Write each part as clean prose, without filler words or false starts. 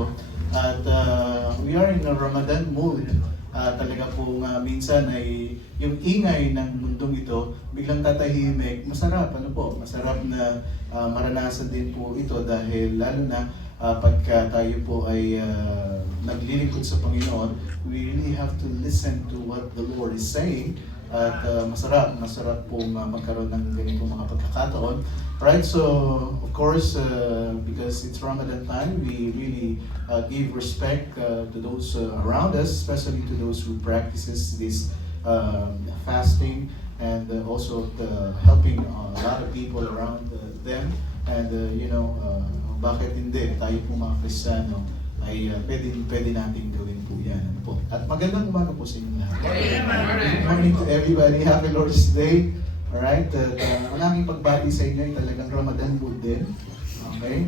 ito. At we are in a Ramadan mood. Talaga pong minsan ay yung ingay ng mundong ito biglang tatahimik. Masarap, masarap na maranasan din po ito dahil lalo na pagka tayo po ay naglilingkod sa Panginoon, we really have to listen to what the Lord is saying. At masarap pong magkaroon ng ganitong mga pagkakataon. Right, so of course, because it's Ramadan time, we really give respect to those around us, especially to those who practices this fasting, and also helping a lot of people around them. And bakit hindi? Tayo po mga Kristiyano ay pwede natin gawin po yan. Ano po? At magandang umaga po sa inyo lahat. Good morning to everybody. Happy Lord's Day. Alright? Ang aming pagbati sa inyo ay talagang Ramadan mood din. Okay?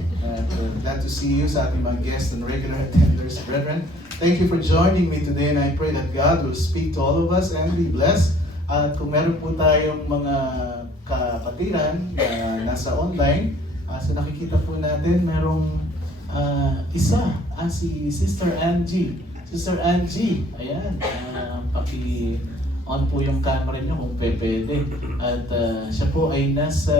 Glad to see you sa ating mga guests and regular attenders, brethren. Thank you for joining me today, and I pray that God will speak to all of us and be blessed. At kung meron po tayong mga kapatiran na nasa online, so nakikita po natin merong si Sister Angie. Sister Angie, ayan, paki-on po yung camera niyo kung pwede. At siya po ay nasa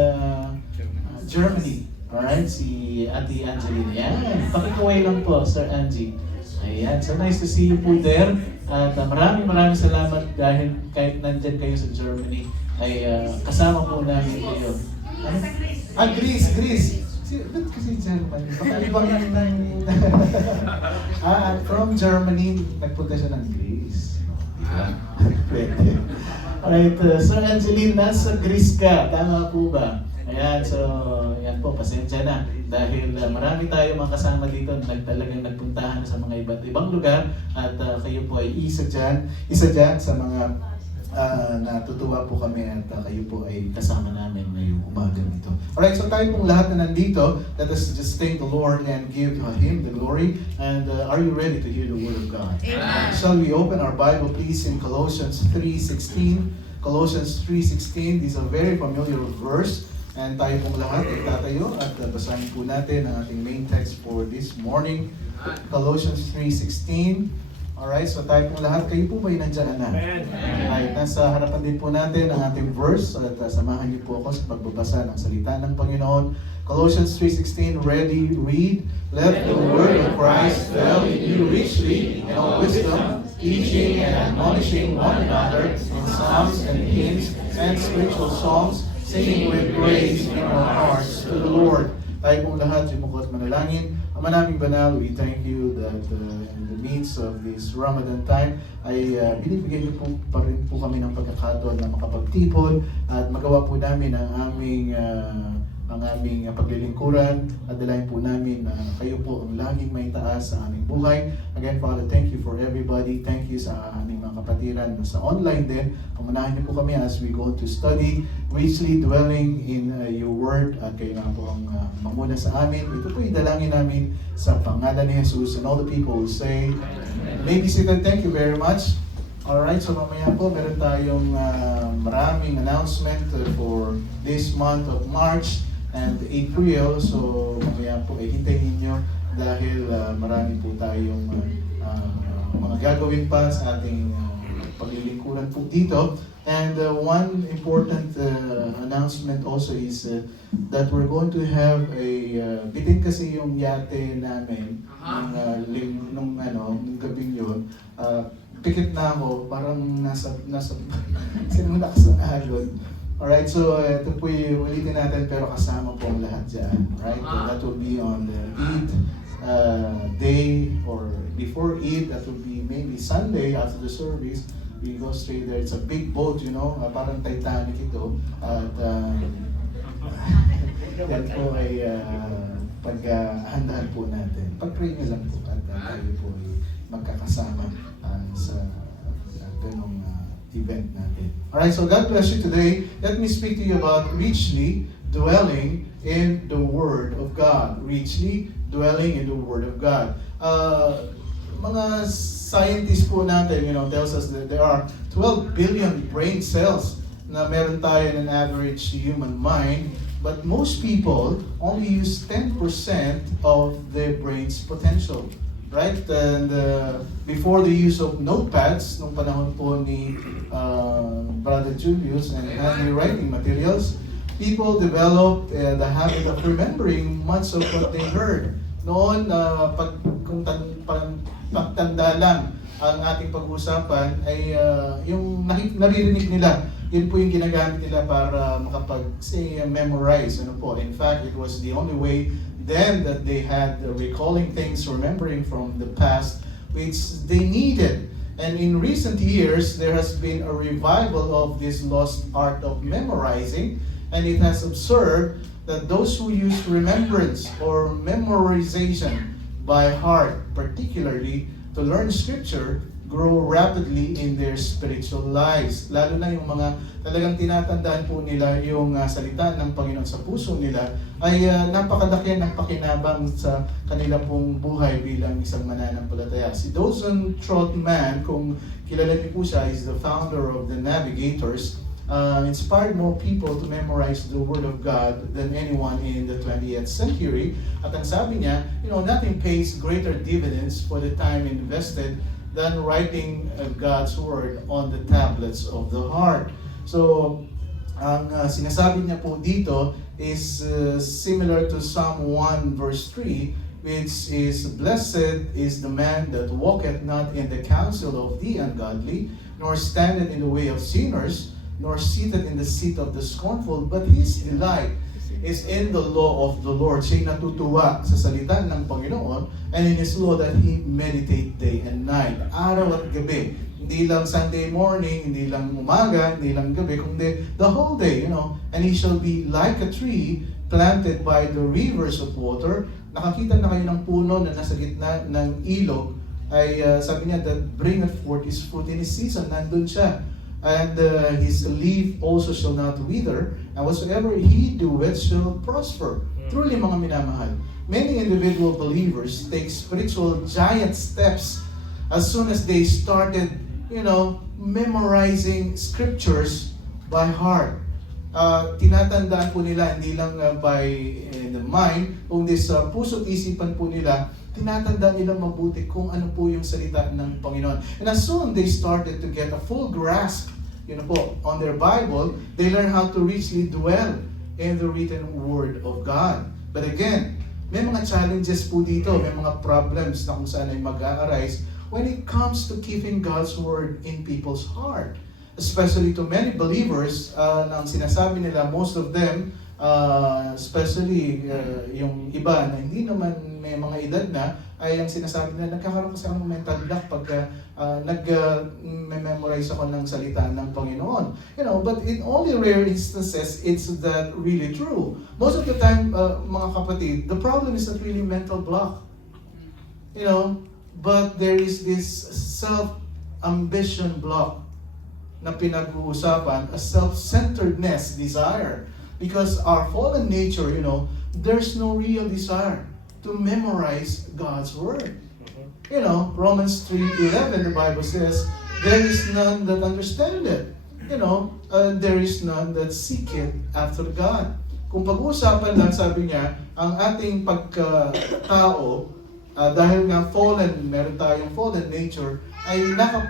Germany. Alright, si Ate Angeline. Ayan, pakikuway lang po, Sir Angie. Ayan, so nice to see you po there. At maraming salamat dahil kahit nandyan kayo sa Germany, ay kasama po namin kayo. Ano? Greece. Ba't kasi Germany? Baka ibang from Germany, nagpunta siya ng Greece. Pwede. Alright, Sir Angeline, nasa Greece ka. Tama po ba? Ayan, so yan po, pasensya na. Dahil marami tayo mga kasama dito talagang nagpuntahan sa mga iba't ibang lugar. At kayo po ay isa dyan sa mga natutuwa po kami at kayo po ay kasama namin ngayong umaga nito. Alright, so tayo pong lahat na nandito, let us just thank the Lord and give Him the glory. And are you ready to hear the Word of God? Amen. Shall we open our Bible please in Colossians 3:16? Colossians 3:16 is a very familiar verse. And tayo pong lahat ay tatayo at basahin po natin ang ating main text for this morning. Colossians 3:16. Alright, so tayo pong lahat, kayo po ba'y nandiyan na? Alright, nasa harapan din po natin ang ating verse at samahan niyo po ako sa pagbabasa ng salita ng Panginoon. Colossians 3:16, ready, read. Let the word of Christ dwell in you richly in all wisdom, teaching and admonishing one another in psalms and hymns and spiritual songs, singing with grace in our hearts to the Lord. Tayo pong lahat, sumuko at manalangin. Ama naming banal, we thank you that in the midst of this Ramadan time, ay binibigyan niyo po pa rin po kami ng pagkakataon na makapagtipon at magawa po namin ang aming paglilingkuran at dalayan po namin na kayo po ang laging may taas sa aming buhay. Again, Father, thank you for everybody. Thank you sa aming mga kapatiran sa online din. Pumanahan niyo po kami as we go to study, richly dwelling in your word. At kayo na po ang mamuna sa amin. Ito po idalangin namin sa pangalan ni Jesus, and all the people will say, maybe seated. Thank you very much. Alright, so mamaya po meron tayong maraming announcement for this month of March and April. So mamaya po hintayin ninyo dahil marami po tayong mga gagawin pa sa ating paglilingkuran po dito. And one important announcement also is that we're going to have bitin kasi yung yate namin nung gabing yun. Pikit na ako, parang nasa sinulakas ng alon. Alright, so ito po yung ulitin natin pero kasama po ang lahat dyan. Right? So that will be on the Eid day or before Eid. That will be maybe Sunday after the service. We go straight there. It's a big boat, parang Titanic ito. At yan po ay paghandaan po natin. Pag-pray nyo lang po at tayo po ay magkakasama sa ganong event natin. Alright, so God bless you today. Let me speak to you about richly dwelling in the Word of God. Richly dwelling in the Word of God. Mga scientists po natin, tells us that there are 12 billion brain cells na meron tayo in an average human mind. But most people only use 10% of their brain's potential. Right? And before the use of notepads, nung panahon po ni Brother Julius and handwriting materials, people developed the habit of remembering much of what they heard. Noon, pagtanda lang ang ating pag-uusapan ay yung naririnig nila, yun po yung ginagamit nila para memorize. Ano po? In fact, it was the only way then that they had recalling things, remembering from the past, which they needed. And in recent years, there has been a revival of this lost art of memorizing, and it has observed that those who use remembrance or memorization by heart, particularly to learn scripture, grow rapidly in their spiritual lives. Lalo na yung mga talagang tinatandaan po nila yung salita ng Panginoon sa puso nila, ay napakalaki ng pakinabang sa kanila pong buhay bilang isang mananampalataya. Si Dawson Trotman, kung kilala niyo po siya, is the founder of the Navigators, inspired more people to memorize the Word of God than anyone in the 20th century. At ang sabi niya, nothing pays greater dividends for the time invested than writing God's Word on the tablets of the heart. So, ang sinasabi niya po dito is similar to Psalm 1 verse 3, which is, "Blessed is the man that walketh not in the counsel of the ungodly, nor standeth in the way of sinners, nor seated in the seat of the scornful, but his delight is in the law of the Lord." Siya'y natutuwa sa salita ng Panginoon, and in His law that He meditate day and night, araw at gabi. Hindi lang Sunday morning, hindi lang umaga, hindi lang gabi, kundi the whole day, And he shall be like a tree planted by the rivers of water. Nakakita na kayo ng puno na nasa gitna ng ilog, ay sabi niya that bringeth forth his fruit in his season. Nandun siya. And his leaf also shall not wither, and whatsoever he doeth shall prosper. Truly, mga minamahal, many individual believers take spiritual giant steps as soon as they started, memorizing scriptures by heart. Tinatandaan po nila, hindi lang by the mind, kundi sa puso't isipan po nila, tinatandaan nila mabuti kung ano po yung salita ng Panginoon. And as soon they started to get a full grasp, on their Bible, they learn how to richly dwell in the written Word of God. But again, may mga challenges po dito, may mga problems na kung saan ay mag-a-arise when it comes to keeping God's Word in people's heart. Especially to many believers, na ang sinasabi nila, most of them, especially yung iba na hindi naman may mga edad na, ay ang sinasabi nila, nagkakaroon kasi ako ng mental block pagka nag-memorize ako ng salita ng Panginoon. But in only rare instances, it's that really true. Most of the time, mga kapatid, the problem is not really mental block. But there is this self-ambition block na pinag-uusapan, a self-centeredness desire. Because our fallen nature, there's no real desire to memorize God's Word. Romans 3:11, the Bible says, "There is none that understandeth, there is none that seeketh after God." Kung pag-uusapan lang, sabi niya, ang ating pagkatao, dahil nga fallen, meron tayong fallen nature, ay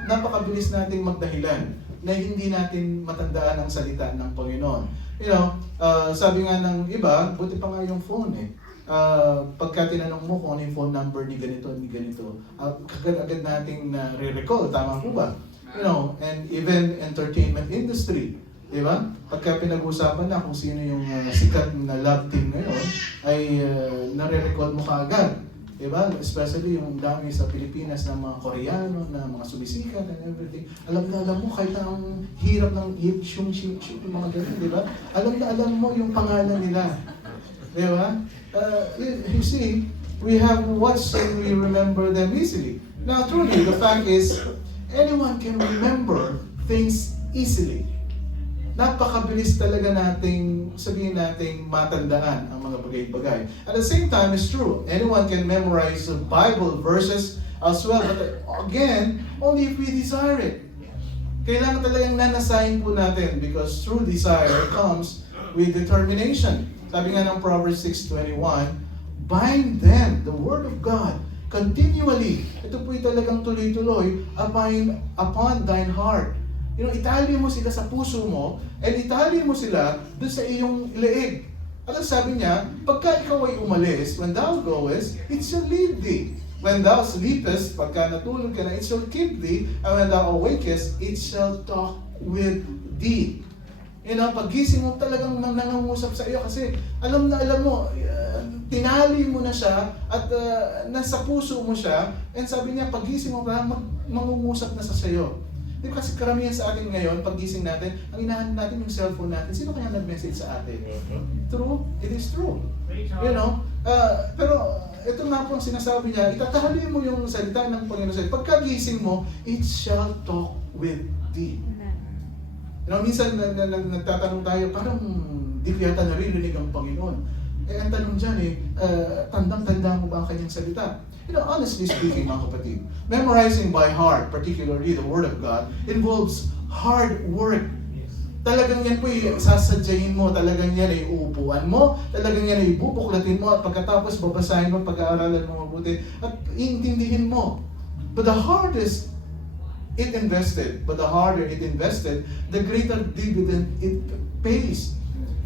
napakabilis nating magdahilan na hindi natin matandaan ang salita ng Panginoon. Sabi nga ng iba, buti pa nga yung phone pagka tinanong mo kung ano yung phone number ni ganito, agad-agad nating re-recall, tama po ba? And even entertainment industry, di ba? Pagka pinag-usapan na kung sino yung sikat na love team ngayon, ay nare-recall mo kaagad. Diba? Especially yung dami sa Pilipinas ng mga Koreano, na mga sumisikat and everything. Alam mo, kahit ang hirap ng yung mga ganun, di ba? Alam mo yung pangalan nila. Di ba? You see, we have watched and we remember them easily. Now, truly, the fact is, anyone can remember things easily. Napakabilis talaga nating, sabihin nating matandaan ang mga bagay-bagay. At the same time, it's true. Anyone can memorize the Bible verses as well. But again, only if we desire it. Kailangan talagang nanasahin po natin because true desire comes with determination. Sabi nga ng Proverbs 6:21, bind them, the word of God, continually. Ito po'y talagang tuloy-tuloy, upon thine heart. Itali mo sila sa puso mo, and itali mo sila doon sa iyong leeg. At sabi niya, pagka ikaw ay umalis, when thou goest, it shall lead thee. When thou sleepest, pagka natulog ka na, it shall keep thee. And when thou awakest, it shall talk with thee. Paggising mo talagang nangungusap sa iyo kasi alam mo, tinali mo na siya at nasa puso mo siya. And sabi niya, paggising mo pa, mangungusap na sa sayo. Di ba kasi karamihan sa atin ngayon, paggising natin, ang inahan natin yung cellphone natin. Sino kaya nag-message sa atin? True? It is true. Pero ito nga po ang sinasabi niya, itatahali mo yung salita ng Panginoon sa'yo. Pagkagising mo, it shall talk with thee. Minsan nagtatanong tayo, parang di ko yata naririnig ang Panginoon. Ang tanong dyan tandang-tanda mo ba ang kanyang salita? Honestly speaking, mga kapatid, memorizing by heart, particularly the Word of God, involves hard work. Talagang yan po sasadyain mo, talagang yan ay uupuan mo, talagang yan ay bubuklatin mo, at pagkatapos babasahin mo, pag-aaralan mo mabuti, at iintindihin mo. But the hardest it invested, the greater dividend it pays.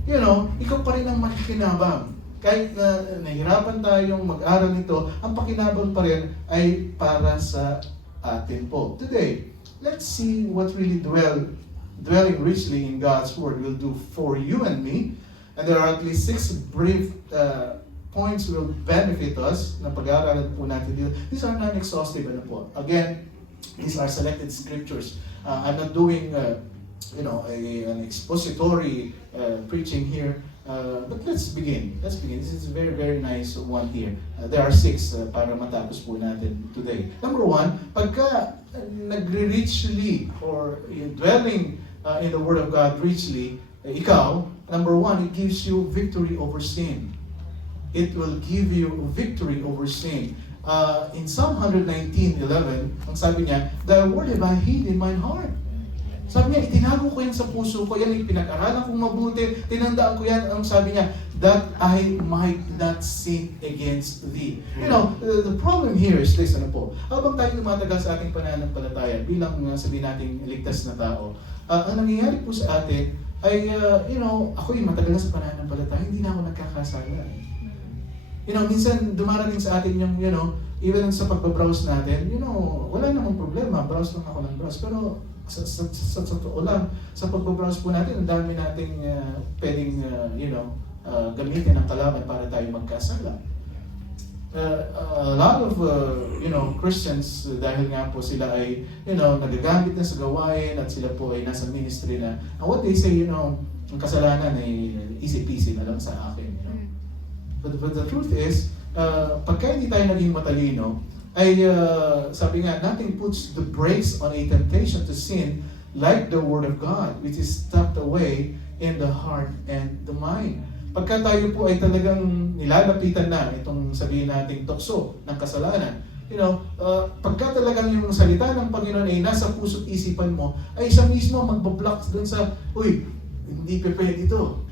Ikaw pa rin ang makikinabang. Kahit na nahirapan tayong mag-aral nito, ang pakinabang pa rin ay para sa atin po. Today, let's see what really dwelling richly in God's Word will do for you and me. And there are at least 6 brief points will benefit us na pag-aaralan po natin dito. These are non-exhaustive. Again, these are selected scriptures. I'm not doing an expository preaching here. But let's begin. This is a very, very nice one here. There are 6 para matapos po natin today. Number 1, pagka nagre-richly or dwelling in the Word of God richly, ikaw, number 1, it gives you victory over sin. It will give you victory over sin. In Psalm 119:11, ang sabi niya, Thy word have I hid in mine heart. Sabi niya, itinago ko yan sa puso ko, yan ay pinag-aralan kong mabuti, tinandaan ko yan, ang sabi niya, that I might not sin against thee. The problem here is this, habang tayo tumatagal sa ating pananampalataya, bilang sabihin natin ligtas na tao, ang nangyayari po sa atin ay, ako'y matagal na sa pananampalataya, hindi na ako nagkakasala. Minsan dumarating sa atin yung, even sa pagbabrowse natin, wala namang problema, browse lang ako ng browse, pero sa totoo lang, sa pagbabrowse po natin, ang dami nating pwedeng, gamitin ang kalaban para tayo magkasala. A lot of, Christians, dahil nga po sila ay, nagagamit na sa gawain at sila po ay nasa ministry na, what they say, ang kasalanan ay easy-peasy na lang sa akin. But the truth is, pagka hindi tayo naging matalino, ay sabi nga, nothing puts the brakes on a temptation to sin like the Word of God, which is tucked away in the heart and the mind. Pagka tayo po ay talagang nilalapitan na itong sabihin nating tukso ng kasalanan, pagka talagang yung salita ng Panginoon ay nasa puso't isipan mo, ay siya mismo magbablock dun sa, hindi pwede ito.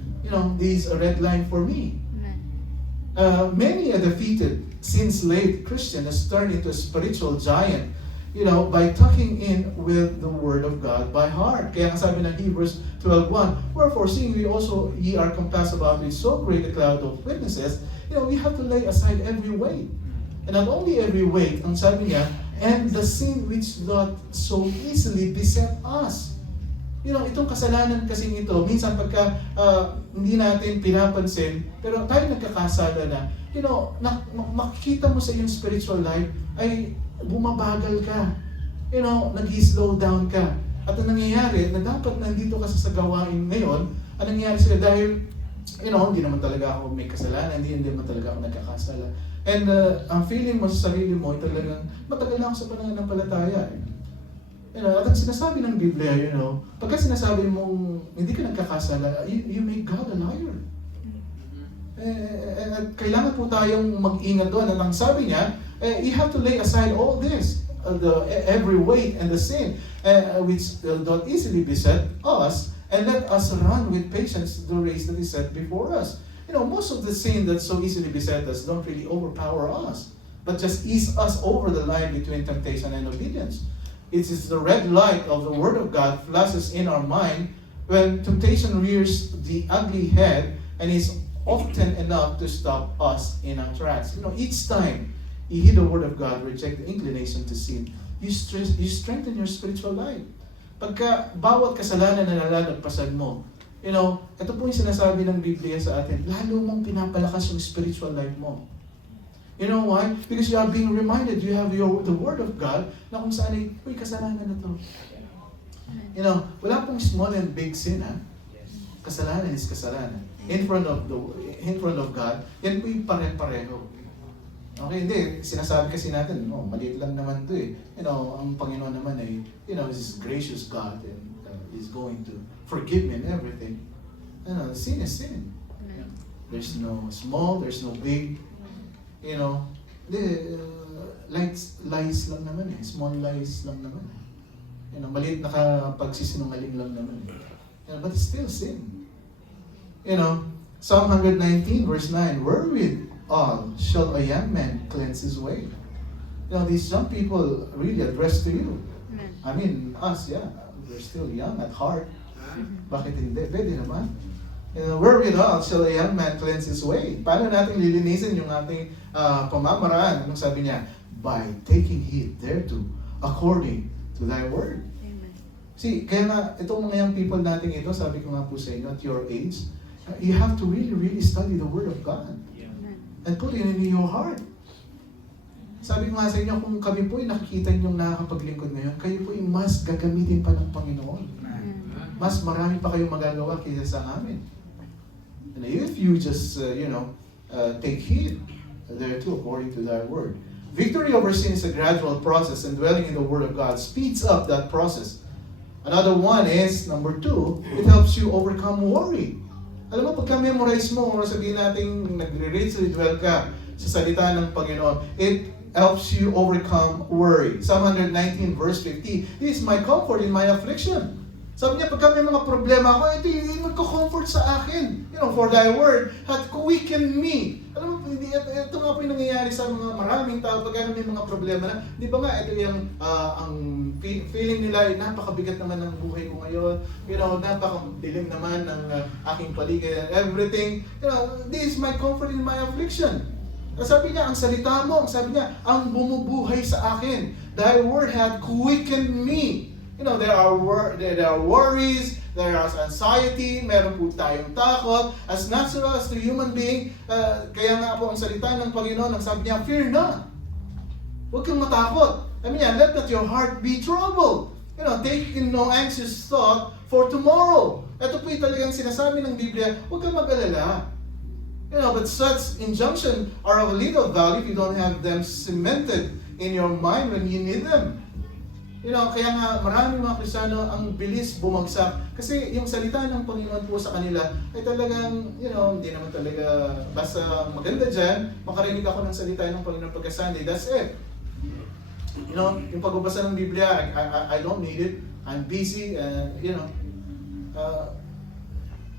This is a red line for me. Many a defeated, sin-slaved Christian has turned into a spiritual giant, by tucking in with the Word of God by heart. Kaya ang sabi ng Hebrews 12:1, wherefore seeing ye are compassed about with so great a cloud of witnesses, we have to lay aside every weight. And not only every weight, ang sabi niya, and the sin which doth so easily beset us. Itong kasalanan kasing ito, minsan pagka hindi natin pinapansin, pero tayo nagkakasala na, makikita mo sa iyong spiritual life, ay bumabagal ka. Nag-slow down ka. At ang nangyayari, na dapat nandito ka sa gawain ngayon, ang nangyayari sila dahil, hindi naman talaga ako may kasalanan, hindi naman talaga ako nagkakasala. And ang feeling mo sa sarili mo, ay talagang, matagal na ako sa pananampalataya. At ang sinasabi ng Biblia, pagka sinasabi mong hindi ka nagkakasala, you make God a liar. At kailangan po tayong mag-ingat doon. At ang sabi niya, you have to lay aside all this, every weight and the sin, which doth easily beset us, and let us run with patience the race that is set before us. Most of the sin that so easily beset us don't really overpower us, but just ease us over the line between temptation and obedience. It is the red light of the Word of God flashes in our mind when temptation rears the ugly head and is often enough to stop us in our tracks. Each time you hear the Word of God, reject the inclination to sin, you strengthen your spiritual life. Pagka bawat kasalanan na nalalagpasan mo, ito po yung sinasabi ng Biblia sa atin, lalo mong pinapalakas yung spiritual life mo. You know why? Because you are being reminded, you have the Word of God, na kung saan ay, uy, kasalanan na to. Wala pong small and big sin, ha? Kasalanan is kasalanan. In front of God, yan po yung pare-pareho. Okay, hindi. Sinasabi kasi natin, maliit lang naman to eh. Ang Panginoon naman ay, is gracious God and is going to forgive me and everything. Sin is sin. There's no small, there's no big. Lies lang naman eh. Small lies lang naman eh. Maliit na pagsisinungaling lang naman eh. But it's still sin. Psalm 119 verse 9, wherewith all shall a young man cleanse his way. These young people really address to you. I mean, us, yeah. We're still young at heart. Bakit hindi? Pwede naman. Wherewith all shall a young man cleanse his way. Paano natin lilinisin yung ating pamamaraan? Anong sabi niya? By taking heed thereto, according to thy word. Amen. See, kaya nga, itong mga young people natin ito, sabi ko nga po sa inyo, at your age, you have to really, really study the Word of God. And put it in your heart. Sabi ko nga sa inyo, kung kami po ay nakikita niyong nakakapaglingkod ngayon, kayo po ay mas gagamitin pa ng Panginoon. Mas marami pa kayong magagawa kaysa sa amin. And if you just, take heed thereto according to thy word. Victory over sin is a gradual process, and dwelling in the Word of God speeds up that process. Another one is, number 2, it helps you overcome worry. Alam mo, pagka-memorize mo, sabihin natin, nagre-read-dwell ka sa salita ng Panginoon, it helps you overcome worry. Psalm 119 verse 50, He is my comfort in my affliction. Sabi niya, pagka may mga problema ako, ito yung magko-comfort sa akin. For thy word hath quickened me. Alam mo, ito nga po yung nangyayari sa mga maraming tao pagka may mga problema na, di ba nga, ito yung ang feeling nila ay napakabigat naman ng buhay ko ngayon. Napakadilim naman ng aking paligid and everything. This is my comfort in my affliction. Sabi niya, ang salita mo, sabi niya, ang bumubuhay sa akin. Thy word hath quickened me. There are worries, there is anxiety, meron po tayong takot. As natural as the human being, kaya nga po ang salita ng Panginoon, ang sabi niya, fear not. Huwag kang matakot. Sabi niya, let not your heart be troubled. Take in no anxious thought for tomorrow. Ito po yung talagang sinasabi ng Biblia, huwag kang mag-alala. But such injunction are of little value if you don't have them cemented in your mind when you need them. Kaya nga maraming mga Kristiyano ang bilis bumagsak kasi yung salita ng Panginoon po sa kanila ay talagang, hindi naman talaga basta maganda dyan, makarinig ako ng salita ng Panginoon pagka-Sunday, that's it. Yung pagbabasa ng Biblia, I don't need it, I'm busy,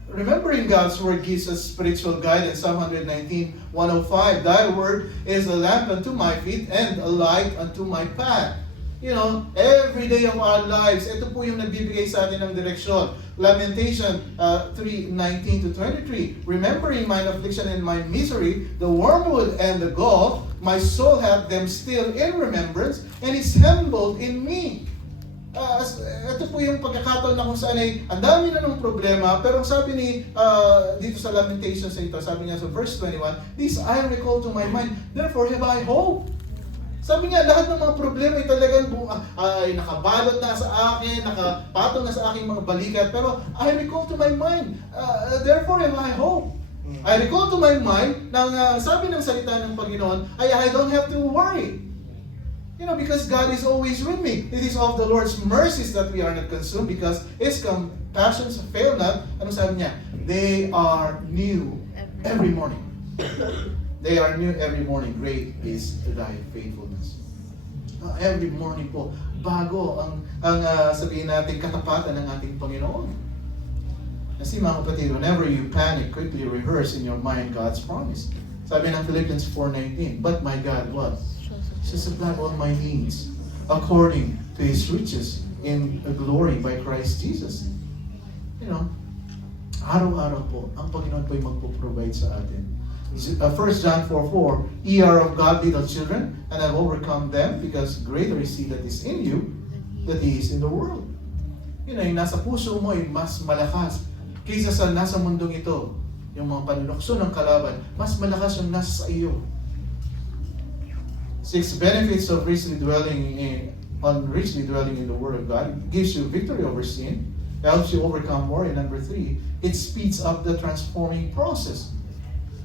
remembering God's Word gives us spiritual guidance. Psalm 119, 105, Thy Word is a lamp unto my feet and a light unto my path. Every day of our lives, ito po yung nagbibigay sa atin ng direksyon. Lamentation 3:19-23, remembering mine affliction and my misery, the wormwood and the gall, my soul hath them still in remembrance, and is humbled in me. Ito po yung pagkakataon na kung saan ay ang dami na ng problema, pero sabi ni dito sa Lamentations ito, sabi niya sa verse 21, this I recall to my mind, therefore have I hope. Sabi niya, lahat ng mga problema ay talagang nakabalot na sa akin, nakapatong na sa aking mga balikat, pero I recall to my mind, therefore have I hope. I recall to my mind, sabi ng salita ng Panginoon, I don't have to worry. Because God is always with me. It is of the Lord's mercies that we are not consumed, because His compassions fail not. Ano sabi niya? They are new every morning. They are new every morning. Great is thy faithfulness. Every morning po, bago ang sabihin natin katapatan ng ating Panginoon. Kasi mga kapatid, whenever you panic, quickly rehearse in your mind God's promise. Sabi ng Philippians 4:19, but my God, what? Shall supply all my needs according to His riches in glory by Christ Jesus. You know, araw-araw po, ang Panginoon po yung magpo-provide sa atin. 1 John 4:4, ye are of God little children, and have overcome them, because greater is He that is in you than He is in the world. Yun ay, nasa puso mo ay mas malakas kaysa sa nasa mundong ito. Yung mga panunokso ng kalaban, mas malakas yung nasa sa iyo. 6 benefits of richly dwelling in the Word of God. It gives you victory over sin, helps you overcome more, and number 3, it speeds up the transforming process.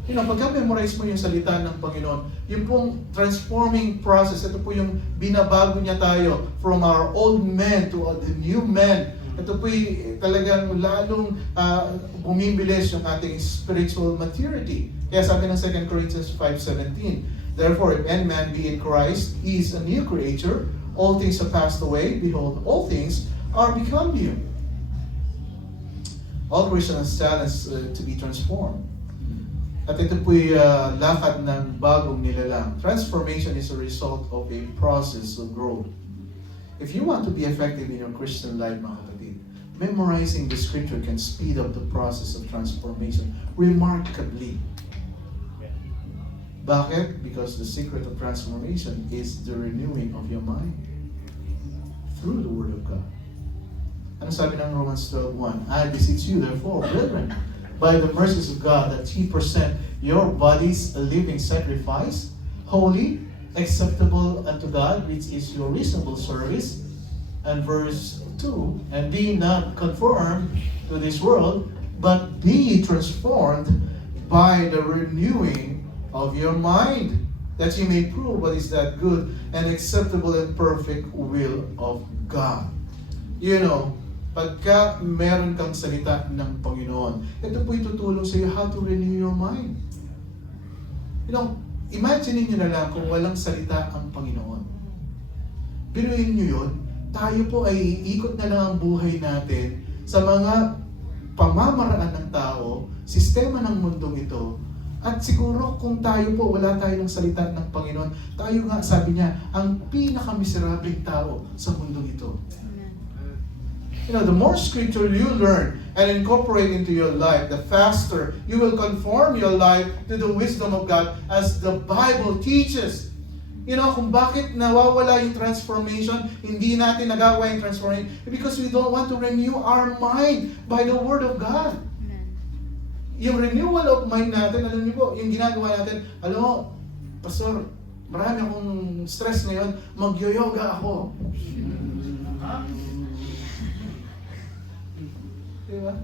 You know, pagka memorize mo yung salita ng Panginoon, yung pong transforming process, ito po yung binabago niya tayo from our old man to the new man. Ito po talagang lalong bumibilis yung ating spiritual maturity. Kaya sabi ng 2 Corinthians 5:17, therefore, if any man be in Christ, he is a new creature. All things have passed away. Behold, all things are become new. All Christians talents to be transformed. At ito po'y lakad ng bagong nilalang. Transformation is a result of a process of growth. If you want to be effective in your Christian life, mga kapatid, memorizing the scripture can speed up the process of transformation remarkably. Bakit? Because the secret of transformation is the renewing of your mind through the Word of God. Ano sabi ng Romans 12:1? I beseech you, therefore, brethren, by the mercies of God, that ye present your bodies a living sacrifice, holy, acceptable unto God, which is your reasonable service. And verse 2, and be not conformed to this world, but be transformed by the renewing of your mind, that ye may prove what is that good and acceptable and perfect will of God. You know, pagka meron kang salita ng Panginoon, ito po itutulong sa iyo how to renew your mind. You know, imagine niyo na lang kung walang salita ang Panginoon. Biruin niyo yun, tayo po ay iikot na lang ang buhay natin sa mga pamamaraan ng tao, sistema ng mundong ito. At siguro kung tayo po, wala tayo ng salita ng Panginoon, tayo nga, sabi niya, ang pinakamiserableng tao sa mundong ito. You know, the more scripture you learn and incorporate into your life, the faster you will conform your life to the wisdom of God as the Bible teaches. You know, kung bakit nawawala yung transformation, hindi natin nagawa yung transformation, because we don't want to renew our mind by the Word of God. Yung renewal of mind natin, alam niyo po, yung ginagawa natin, alam mo, Pastor, marami akong stress ngayon, mag-yoga ako. Diba?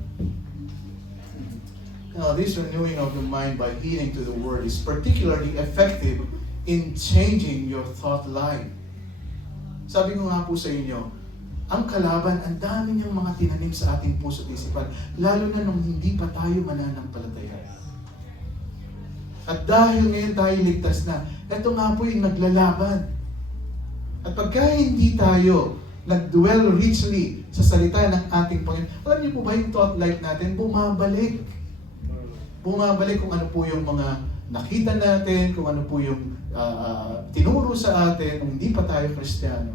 Now, this renewing of the mind by heeding to the Word is particularly effective in changing your thought life. Sabi ko nga po sa inyo, ang kalaban, ang dami niyang mga tinanim sa ating puso at isipan, lalo na nung hindi pa tayo mananampalataya. At dahil ngayon tayo ligtas na, eto nga po yung naglalaban. At pagka hindi tayo nag-dwell richly sa salita ng ating Panginoon, alam niyo po ba yung thought life natin, bumabalik. Bumabalik kung ano po yung mga nakita natin, kung ano po yung tinuro sa atin, kung hindi pa tayo Kristiyano.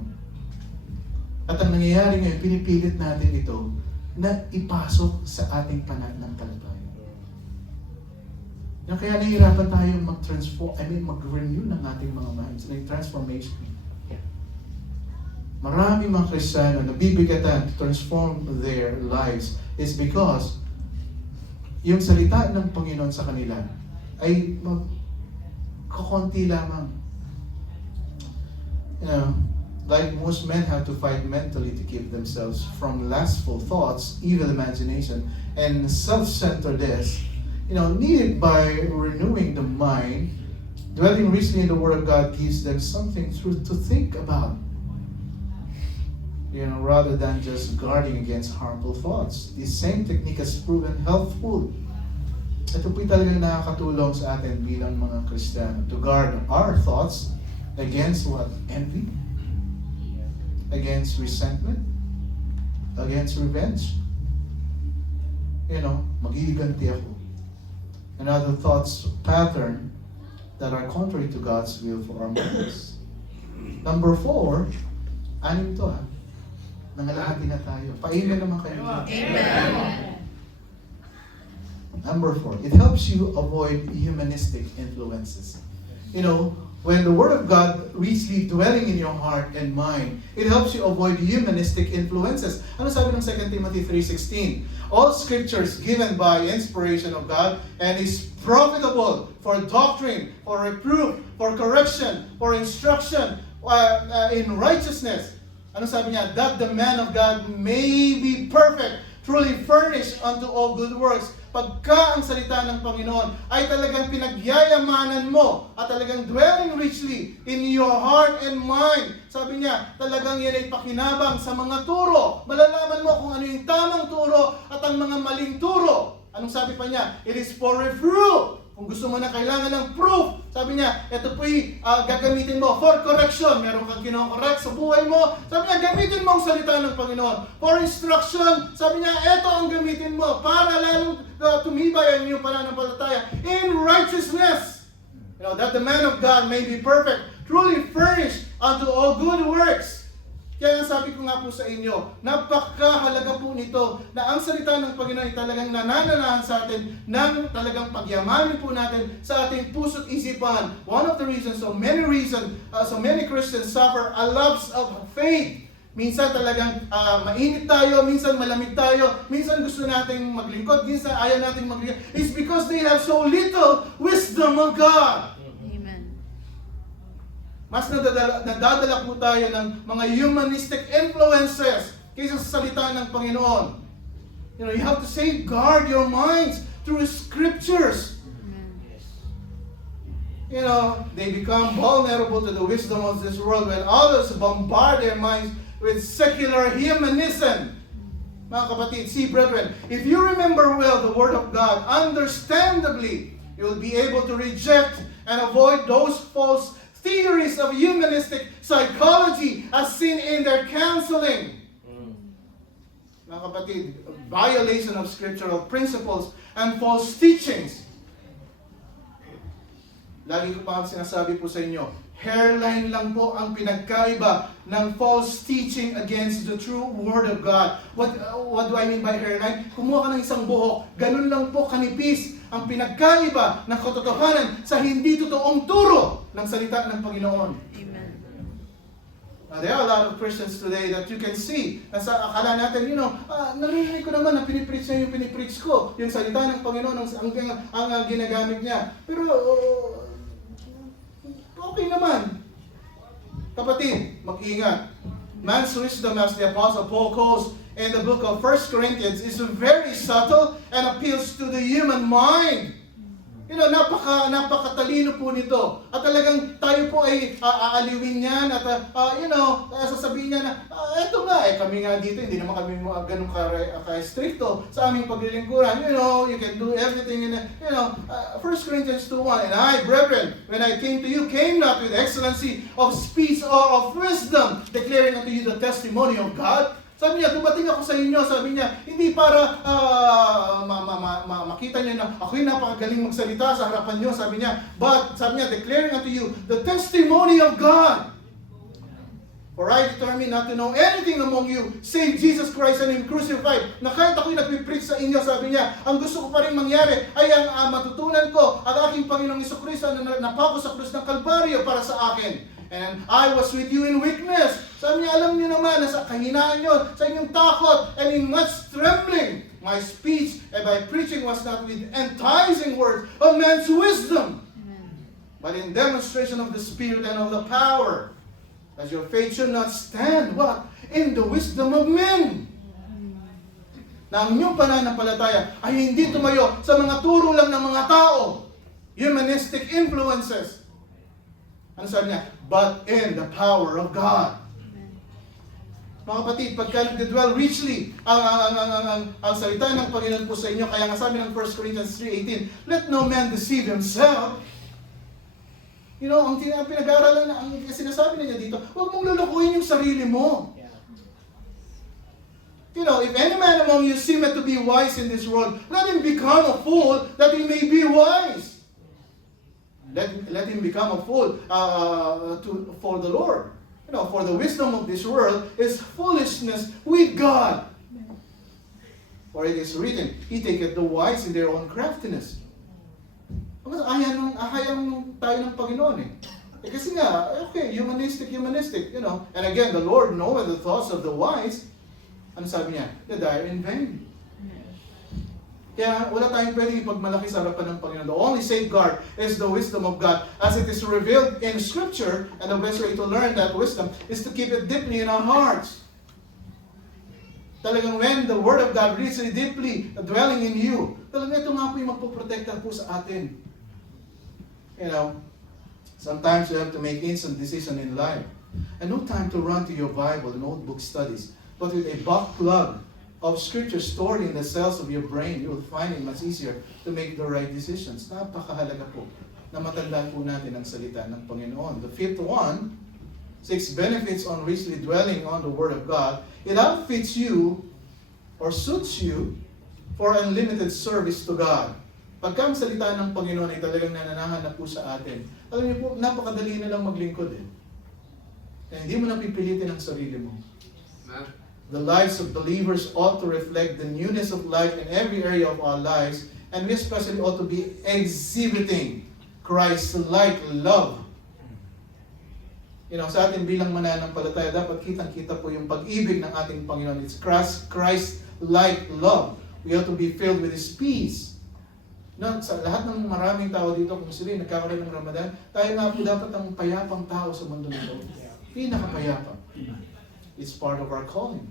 At ang nangyayari ngayon, pinipilit natin ito na ipasok sa ating pananampalataya. Kaya nahihirapan tayo mag-renew ng ating mga minds, ng transformation. Marami mga Kristiyano na bibigatan to transform their lives is because yung salita ng Panginoon sa kanila ay kakonti lamang. You know, like most men have to fight mentally to keep themselves from lustful thoughts, evil imagination, and self-centeredness, you know, needed by renewing the mind. Dwelling richly in the Word of God gives them something to think about. You know, rather than just guarding against harmful thoughts. This same technique has proven helpful. Ito po talagang nakakatulong sa atin bilang mga Kristiyano to guard our thoughts against what? Envy? Against resentment? Against revenge? magiganti ako. And other thoughts pattern that are contrary to God's will for our lives. Number 4, 6 to nangalahati na tayo. Pa-amen naman kayo. Amen. Number 4, it helps you avoid humanistic influences. When the Word of God richly dwelling in your heart and mind, it helps you avoid humanistic influences. Ano sabi ng 2 Timothy 3:16? All scriptures given by inspiration of God and is profitable for doctrine, for reproof, for correction, for instruction in righteousness. Ano sabi niya? That the man of God may be perfect, truly furnished unto all good works. Pagka ang salita ng Panginoon ay talagang pinagyayamanan mo at talagang dwelling richly in your heart and mind. Sabi niya, talagang yan ay pakinabang sa mga turo. Malalaman mo kung ano yung tamang turo at ang mga maling turo. Anong sabi pa niya? It is for reproof. Kung gusto mo na kailangan ng proof, sabi niya, ito po'y gagamitin mo for correction. Meron kang kinokorrect sa buhay mo. Sabi niya, gamitin mo ang salita ng Panginoon. For instruction, sabi niya, ito ang gamitin mo para lalong tumibay ang iyong pananampalataya in righteousness. That the man of God may be perfect, truly furnished unto all good works. Kaya sabi ko nga po sa inyo, napakahalaga po nito na ang salita ng Panginoon ay talagang nananalahan sa atin ng talagang pagyamanin po natin sa ating puso't isipan. One of the reasons, so many Christians suffer a lapse of faith. Minsan talagang mainit tayo, minsan malamig tayo, minsan gusto nating maglingkod, minsan ayaw nating maglingkod. It's because they have so little wisdom of God. Mas nadadala po tayo ng mga humanistic influences kaysa sa salita ng Panginoon. You have to safeguard your minds through scriptures. They become vulnerable to the wisdom of this world when others bombard their minds with secular humanism. Mga kapatid, see brethren, if you remember well the Word of God, understandably, you'll be able to reject and avoid those false theories of humanistic psychology as seen in their counseling. Mga kapatid, violation of scriptural principles and false teachings. Lagi ko pa sinasabi po sa inyo, hairline lang po ang pinagkaiba ng false teaching against the true Word of God. What do I mean by hairline? Kumuha ka ng isang buhok, ganun lang po kanipis ang pinagkaiba ng katotohanan sa hindi totoong turo ng salita ng Panginoon. Amen. Now, there are a lot of Christians today that you can see. Nasa akala natin, naririnig ko naman na pinipreach niya yung pinipreach ko. Yung salita ng Panginoon ang ginagamit niya. Pero, okay naman. Kapatid, mag-ingat. Man's wisdom, as the Apostle Paul calls in the book of 1 Corinthians, is very subtle and appeals to the human mind. Napakatalino po nito. At talagang tayo po ay aaliwin niyan at sasabihin niya na, eto nga, kami nga dito, hindi naman kami ganun ka-stricto sa aming paglilingkuran. You can do everything in 1 Corinthians 2:1, and I, brethren, when I came to you, came not with excellency of speech or of wisdom, declaring unto you the testimony of God. Sabi niya, dumating ako sa inyo, sabi niya, hindi para makita niyo na ako'y napakagaling magsalita sa harapan niyo, sabi niya, but, sabi niya, declaring unto you the testimony of God. For I determined not to know anything among you, save Jesus Christ and Him crucified. Na kahit ako'y nagpipreach sa inyo, sabi niya, ang gusto ko pa rin mangyari ay ang matutunan ko ang aking Panginoong Jesucristo na napako sa krus ng Kalbaryo para sa akin. And I was with you in weakness. Sabi niya, alam niyo naman na sa kahinaan niyo, sa inyong takot, and in much trembling, my speech and my preaching was not with enticing words of man's wisdom, but in demonstration of the Spirit and of the power, as your faith should not stand, what? In the wisdom of men. Na ang inyong pananampalataya ay hindi tumayo sa mga turo lang ng mga tao, humanistic influences. Ano sabi niya? But in the power of God. Mga kapatid, pagka nag-dwell richly ang salita ng Panginoon po sa inyo, kaya nga sabi ng 1 Corinthians 3:18, let no man deceive himself. Ang pinag-aaralan, ang sinasabi niya dito, huwag mong lulukuhin yung sarili mo. You know, if any man among you seemeth to be wise in this world, let him become a fool that he may be wise. Let him become a fool for the Lord. You know, for the wisdom of this world is foolishness with God. For it is written, He taketh the wise in their own craftiness. Ahayang tayo ng Panginoon eh. Kasi nga, okay, humanistic, you know. And again, the Lord knoweth the thoughts of the wise. Ano sabi niya? They die in vain. Kaya wala tayong pwedeng ipagmalaki sa harapan ng Panginoon. The only safeguard is the wisdom of God. As it is revealed in Scripture, and the best way to learn that wisdom is to keep it deeply in our hearts. Talagang when the Word of God reaches deeply dwelling in you, talagang ito nga po yung magpoprotekta po sa atin. You know, sometimes you have to make instant decision in life. And no time to run to your Bible and old book studies. But with a backlog of Scripture stored in the cells of your brain, you will find it much easier to make the right decisions. Napakahalaga po na matandaan po natin ang salita ng Panginoon. The fifth one, 6 benefits on richly dwelling on the Word of God. It outfits you or suits you for unlimited service to God. Pagka ang salita ng Panginoon ay talagang nananahan na po sa atin, alam niyo po, napakadali na lang maglingkod eh. Kaya hindi mo napipilitin ang sarili mo. The lives of believers ought to reflect the newness of life in every area of our lives, and we especially ought to be exhibiting Christ-like love. You know, sa atin bilang mananampalataya, dapat kitang-kita po yung pag-ibig ng ating Panginoon. It's Christ-like love. We ought to be filled with His peace. No, sa lahat ng maraming tao dito, kung sila nagkakaroon ng Ramadan, tayo nga po dapat ang payapang tao sa mundo nito. Pinakapayapa. It's part of our calling.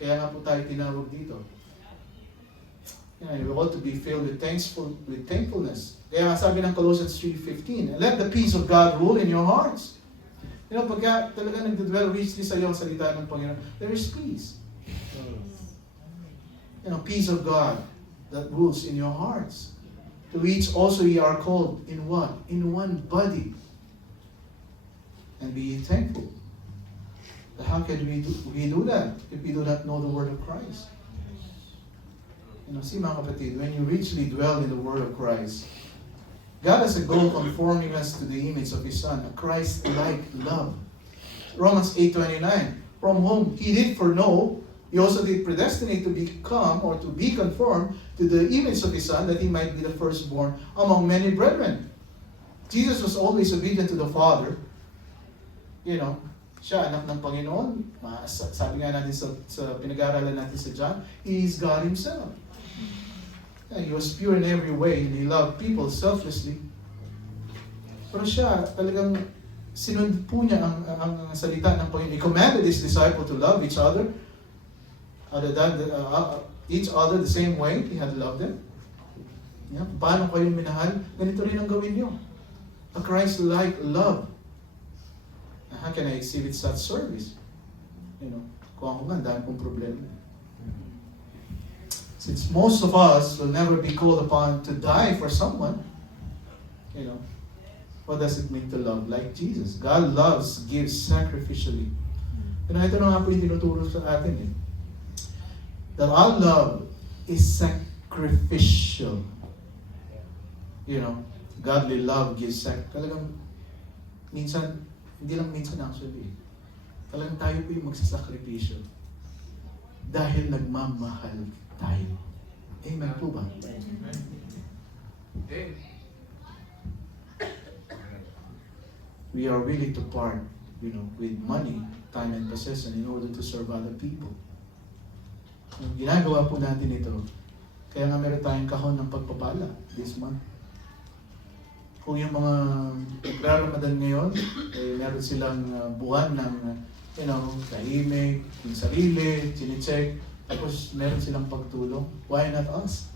Kaya nga po tayo tinawag dito. You know, we ought to be filled with thankfulness. Kaya nga sabi ng Colossians 3:15, let the peace of God rule in your hearts. You know, pagka talaga nagdadwell richly sa iyo ang salita ng Panginoon, there is peace. You know, peace of God that rules in your hearts. To which also ye are called in what? In one body. And be thankful. But how can we do that if we do not know the Word of Christ? You know, see mga kapatid, when you richly dwell in the Word of Christ, God has a goal conforming us to the image of His Son, a Christ-like love. Romans 8:29, from whom He did foreknow, He also did predestinate to become or to be conformed to the image of His Son, that He might be the firstborn among many brethren. Jesus was always obedient to the Father. You know, siya, anak ng Panginoon. Sabi nga natin sa pinag-aaralan natin sa John, He is God Himself. He was pure in every way, and He loved people selflessly. Pero siya, talagang sinunod po niya ang salita ng Panginoon. He commanded His disciples to love each other, each other the same way He had loved them. Yeah, paano kayo minahal? Ganito rin ang gawin niyo. A Christ-like love. How can I exhibit such service? You know, kung ako nga, dahil kong problema. Since most of us will never be called upon to die for someone, you know, what does it mean to love like Jesus? God loves, gives sacrificially. And ito na nga po yung tinuturo sa atin eh. That our love is sacrificial. You know, godly love gives talagang minsan, hindi lang minsan actually, talagang tayo po yung magsasakripisyo dahil nagmamahal tayo. Amen po ba? Amen. We are willing to part, you know, with money, time, and possession in order to serve other people. Ginagawa po natin ito. Kaya nga meron tayong kahon ng pagpapala this month. Kung yung mga nagraramadan ngayon, eh, meron silang buwan ng, you know, tahimik, yung sarili, chine-check, tapos meron silang pagtulong. Why not us?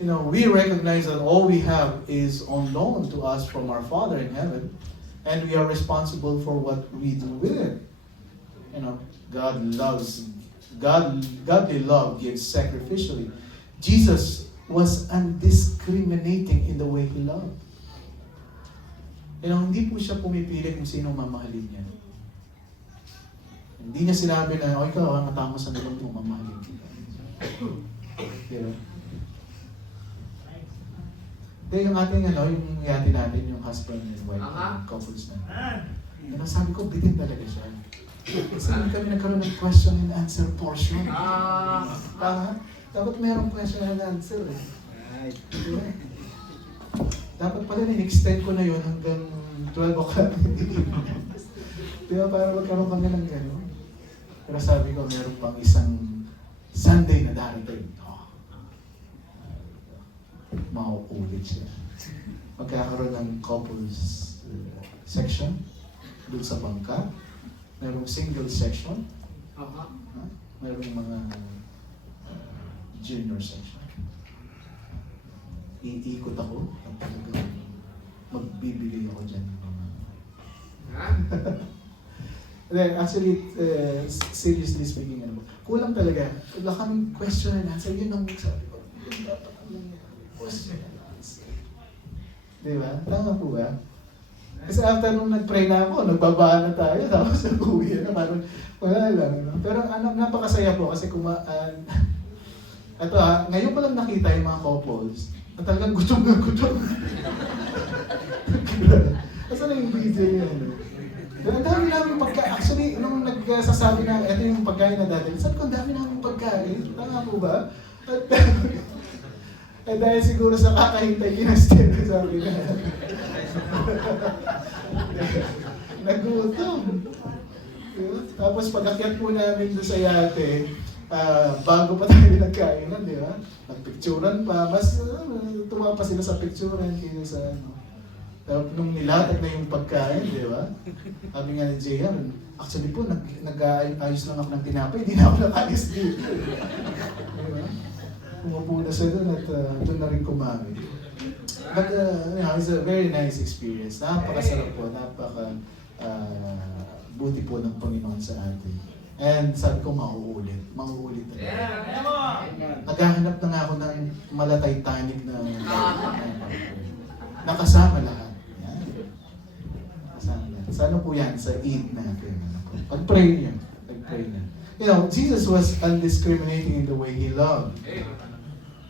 You know, we recognize that all we have is unknown to us from our Father in heaven, and we are responsible for what we do with it. You know, godly love gives sacrificially. Jesus was undiscriminating in the way He loved. You know, hindi po siya pumipili kung sino mamahalin niya. Hindi niya sinabi na, ikaw, ang matamo sa nilong mo, mamahalin kita. Diba? Yung ating, yung yati natin, yung husband and wife, couples na. Sabi ko, bitin talaga siya. Kasi hindi kami nagkaroon ng question and answer portion. Dapat mayroong question and answer eh. Diba? Dapat pala in-extend ko na yun hanggang 12 o'clock. Diba, para magkaroon kami ng gano'n. Pero sabi ko, meron pang isang Sunday na darating. Mauulit siya. Magkakaroon ng couples section doon sa bangka. Merong single section. Merong mga junior section. Iikot ako at talagang magbibigay ako dyan ng mga... Actually, seriously speaking, kulang talaga. Wala kaming question and answer. Yun ang sabi ko. Yun dapat ang question and answer. Diba? Tama po ba? Kasi after nung nag-pray na ako, nagbabaan na tayo, tapos nag-uwi na, parang wala lang. Pero napakasaya po kasi ngayon ko lang nakita yung mga couples na talagang gutom na gutom. Kasi na yung video niya, Ang dami namin pagkain. Actually, nung nagsasabi na ito yung pagkain na dati, sabi ko, ang dami namin pagkain. Tama po ba? At dahil siguro sa kakahintay kinastin, sabi na. Nagutom. Diba? Tapos pag-akyat po namin doon sa yate, bago pa tayo nagkainan, di ba? Nagpicturan pa, mas tumawa pa sila sa picturan kaya sa Tapos nung nilatag na yung pagkain, di ba? Sabi nga ni JR, actually po, nag-aayos lang ako ng tinapay, hindi na ako nakaayos dito. Di ba? Pumupo na siya doon at doon na rin kumain. But it's a very nice experience. Napakasarap po, buti po ng Panginoon sa atin. And sabi ko, mauulit talaga. Naghahanap na nga ako ng mala-Titanic na nakasama lahat. Yan. Nakasama lahat. Sa ano po yan? Sa Eid natin. Pag-pray niya. You know, Jesus was undiscriminating in the way He loved.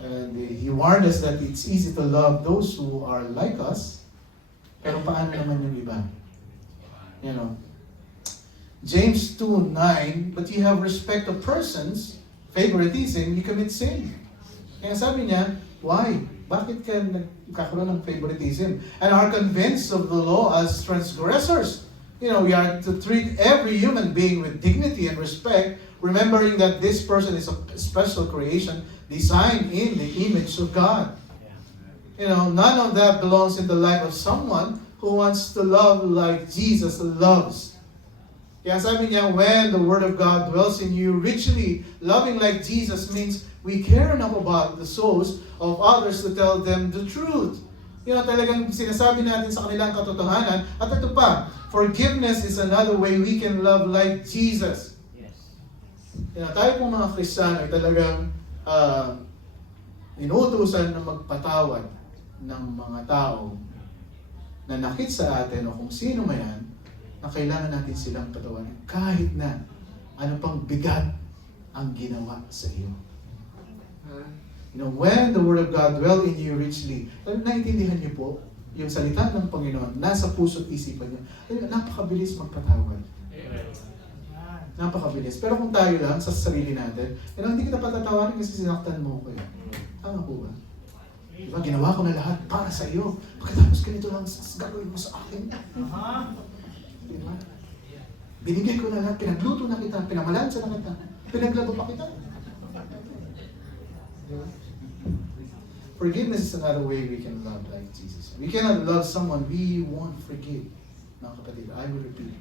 And He warned us that it's easy to love those who are like us. Pero paano naman yung iba? You know, James 2:9, but you have respect of persons, favoritism, you commit sin. Kaya sabi niya, why? Bakit ka nagkakaroon ng favoritism? And are convinced of the law as transgressors. You know, we are to treat every human being with dignity and respect, remembering that this person is a special creation designed in the image of God. You know, none of that belongs in the life of someone who wants to love like Jesus loves. Kaya sabi niya, when the Word of God dwells in you richly, loving like Jesus means we care enough about the souls of others to tell them the truth. You know, talagang sinasabi natin sa kanilang katotohanan. At ito pa, forgiveness is another way we can love like Jesus. Yes. You know, tayo pong mga Kristiyano ay talagang inuutusan na magpatawad ng mga tao na nakit sa atin o kung sino man yan, na kailangan natin silang patawarin kahit na ano pang bigat ang ginawa sa iyo. You know, when the Word of God dwell in you richly, naintindihan niyo po, yung salita ng Panginoon, nasa puso't isipan niyo, napakabilis magpatawad. Napakabilis. Pero kung tayo lang, sa sarili natin, hindi kita patatawarin kasi sinaktan mo ko yan. Tama po ba? Diba, ginawa ko na lahat para sa iyo. Pagkatapos ganito lang, gagawin mo sa akin. Diba? Binigay ko na lahat, pinagluto na kita, pinamalansa na kita, pinaglabo pa kita. Diba? Forgiveness is another way we can love like Jesus. We cannot love someone we won't forgive. Mga kapatid, I will repeat.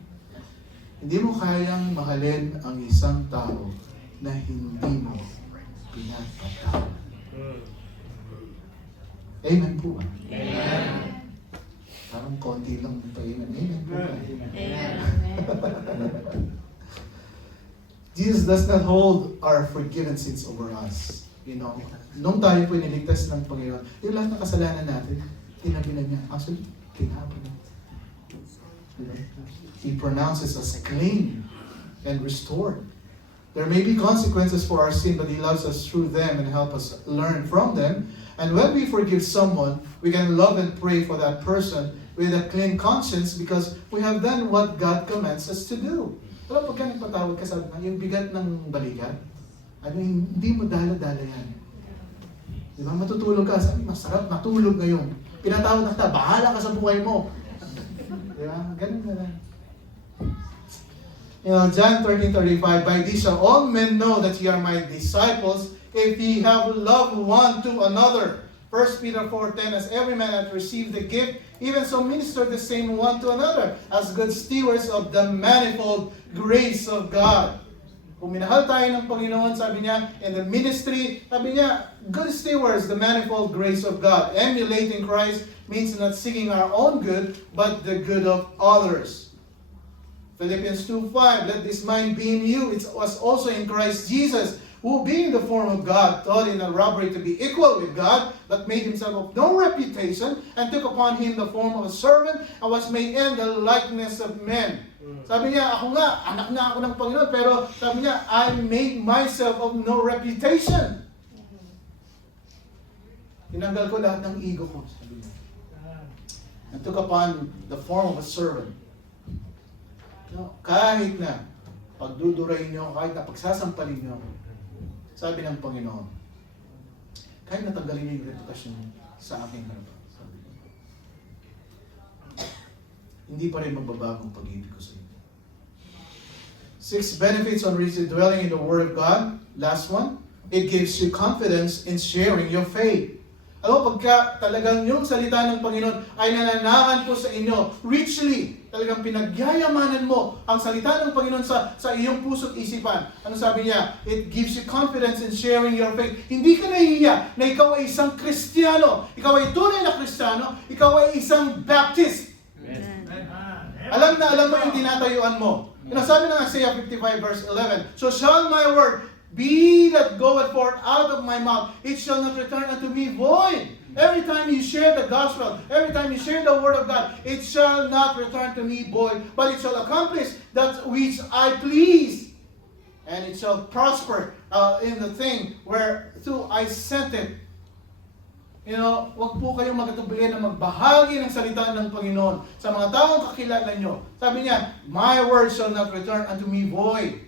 Hindi mo kayang mahalin ang isang tao na hindi mo pinapatawad. Amen po ba? Amen. Parang konti lang pa amen. Amen po ba? Amen. Jesus does not hold our forgiven sins over us. You know, nung tayo po iniligtas ng Panginoon, yung lahat ng kasalanan natin, tinabi na niya. Actually, tinabi na. He pronounces us clean. and restored. There may be consequences for our sin, but He loves us through them and help us learn from them. And when we forgive someone, we can love and pray for that person with a clean conscience because we have done what God commands us to do. Pero pagka nagpatawad ka, sabi nga, yung bigat ng balikat, hindi mo dala-dala yan. Di ba? Matutulog ka, sabi, masarap matulog ngayon. Pinatawad na kita, bahala ka sa buhay mo. Di ba? Ganun na lang. John 13:35, by this shall all men know that ye are my disciples, if ye have love one to another. 1 Peter 4:10, as every man hath received the gift, even so minister the same one to another, as good stewards of the manifold grace of God. Kung minahal tayo ng Panginoon, sabi niya, in the ministry, sabi niya, good stewards, the manifold grace of God. Emulating Christ means not seeking our own good, but the good of others. Philippians 2:5, let this mind be in you, it was also in Christ Jesus, who being the form of God, thought in a robbery to be equal with God, but made himself of no reputation, and took upon him the form of a servant, and was made in the likeness of men. Sabi niya, ako nga, anak na ako ng Panginoon, pero sabi niya, I made myself of no reputation. Tinanggal ko lahat ng ego ko, sabi niya. And took upon the form of a servant. No, kahit na pagdudurahin niyo, kahit na pagsasampalin niyo, sabi ng Panginoon, kahit natanggalin niyo yung reputasyon sa aking harapan, sabi niya, hindi pa rin magbabago ang pag-ibig ko sa inyo. 6 benefits on dwelling in the Word of God. Last one, it gives you confidence in sharing your faith. Alam mo, pagka talagang yung salita ng Panginoon ay nananahan po sa inyo, richly, talagang pinagyayamanan mo ang salita ng Panginoon sa iyong puso't isipan. Ano sabi niya? It gives you confidence in sharing your faith. Hindi ka nahihiya na ikaw ay isang Kristiyano. Ikaw ay tunay na Kristiyano. Ikaw ay isang Baptist. Amen. Alam mo yung tinatayuan mo. Sabi ng Isaiah 55 verse 11, so shall my word be that goeth forth out of my mouth, it shall not return unto me void. Every time you share the gospel, every time you share the word of God, it shall not return to me void, but it shall accomplish that which I please. And it shall prosper in the thing whereto I sent it. Wag po kayong magkatubili na magbahagi ng salita ng Panginoon sa mga taong kakilala nyo. Sabi niya, my word shall not return unto me void.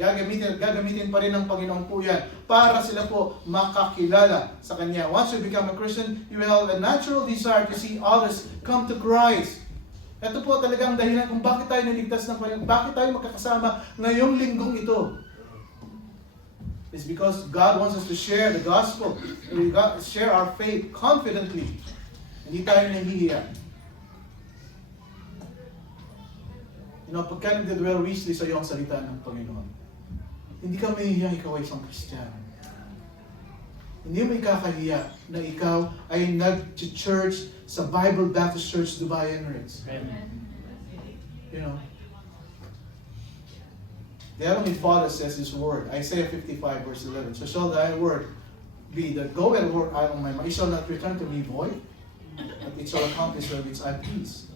Gagamitin pa rin ng Panginoon po yan para sila po makakilala sa Kanya. Once you become a Christian, you will have a natural desire to see others come to Christ. Ito po talagang dahilan kung bakit tayo niligtas ng Panginoon, bakit tayo magkakasama ngayong linggong ito. It's because God wants us to share the gospel, share our faith confidently. Hindi tayo nahihiya. Pagka nagdadwell richly sa iyo ang salita ng Panginoon, hindi ka mahihiya ikaw ay isang Kristiyano. Hindi mo ikakahiya na ikaw ay nag-church sa Bible Baptist Church, Dubai Emirates. The Heavenly Father says His word, Isaiah 55 verse 11, so shall thy word be that go and work out on my mind. It shall not return to me void, but it shall accomplish that which I please.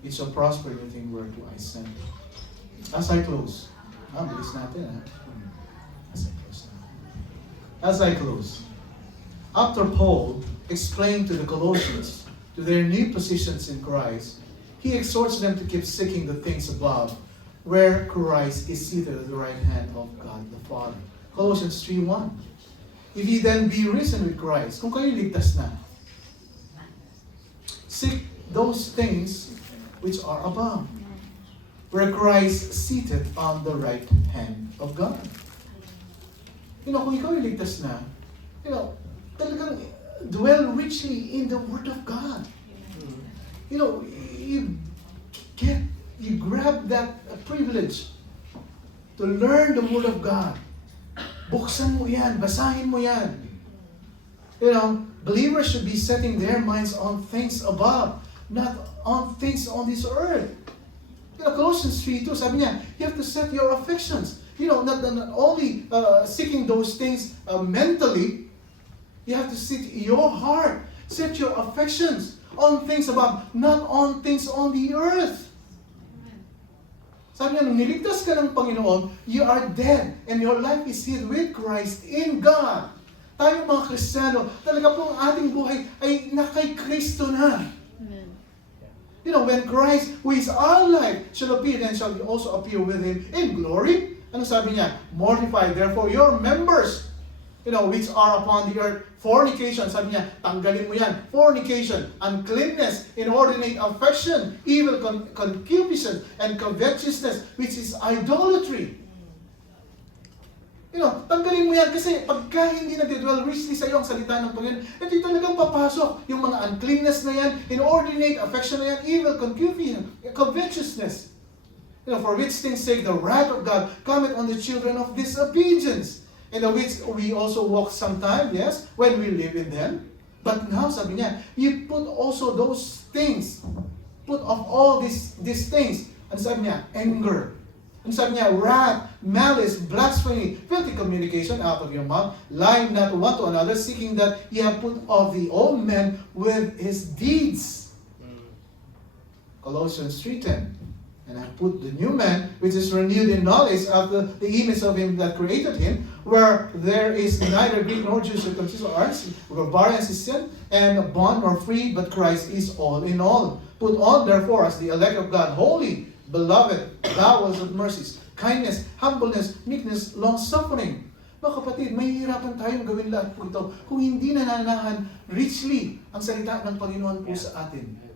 It shall prosper in the thing whereto I send it. As I close. Bilis natin, As I close. After Paul explained to the Colossians, to their new positions in Christ, he exhorts them to keep seeking the things above, where Christ is seated at the right hand of God the Father. Colossians 3:1. If ye then be risen with Christ, kung kayo ligtas na, seek those things which are above, where Christ seated on the right hand of God. Kung ikaw ay ligtas na, talagang dwell richly in the Word of God. You grab that privilege to learn the Word of God. Buksan mo yan, basahin mo yan. Believers should be setting their minds on things above, not on things on this earth. Colossians 3:2, sabi niya, you have to set your affections. Not only seeking those things mentally, you have to set your heart, set your affections on things above, not on things on the earth. Sabi niya, nung niligtas ka ng Panginoon, you are dead and your life is hid with Christ in God. Tayong mga Kristiyano, talaga po ang ating buhay ay nakay Kristo na. Amen. You know, when Christ, who is our life, shall appear, then shall we also appear with Him in glory. Ano sabi niya? Mortify therefore your members, which are upon the earth. Fornication, sabi niya, tanggalin mo yan. Fornication, uncleanness, inordinate affection, evil concupiscence, and covetousness, which is idolatry. Tanggalin mo yan kasi pagka hindi nagdedwell richly sa iyo ang salita ng Panginoon, ito talagang papasok yung mga uncleanness na yan, inordinate affection na yan, evil concupiscence, covetousness. For which things sake the wrath of God cometh on the children of disobedience, in which we also walk sometime, yes, when we live in them. But now, sabi niya, you put also those things, put off all these things. Ano sabi niya? Anger. Ano sabi niya? Wrath, malice, blasphemy, filthy communication out of your mouth, lying not one to another, seeking that ye have put off the old man with his deeds. Colossians 3:10. And I put the new man, which is renewed in knowledge after the image of him that created him, where there is neither Greek nor Jew, circumcision or barbarian, Scythian, and bond nor free, but Christ is all in all. Put on therefore as the elect of God, holy, beloved, bowels of mercies, kindness, humbleness, meekness, long-suffering. Mga kapatid, may hirapan tayong gawin lahat po ito kung hindi nananahan richly ang salita ng Panginoon po sa atin.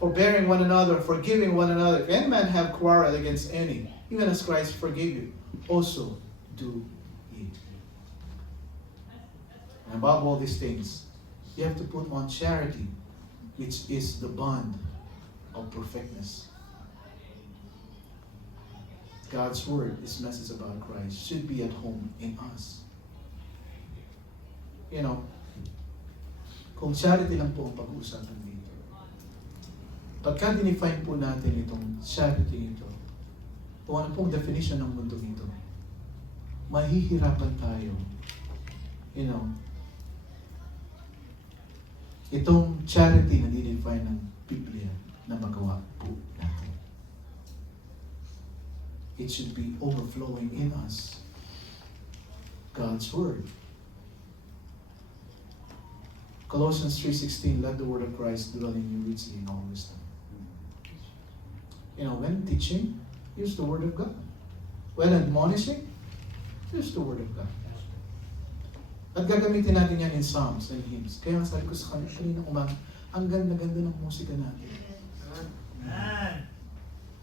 Forbearing one another, forgiving one another. If any man have quarrel against any, even as Christ forgave you, also do ye. And above all these things, you have to put on charity, which is the bond of perfectness. God's word, this message about Christ, should be at home in us. Kung charity lang po ang pag-uusapan dito, pagka dinefine po natin itong charity ito, kung ano pong definition ng mundo ito, mahihirapan tayo. Itong charity na dinefine ng Biblia na magawa po natin. It should be overflowing in us. God's Word. Colossians 3:16, let the Word of Christ dwell in you richly in all wisdom. When teaching, use the Word of God. When admonishing, use the Word of God. At gagamitin natin yan in Psalms and hymns. Kaya sabi ko sa kanina umaga, ang ganda-ganda ng musika natin.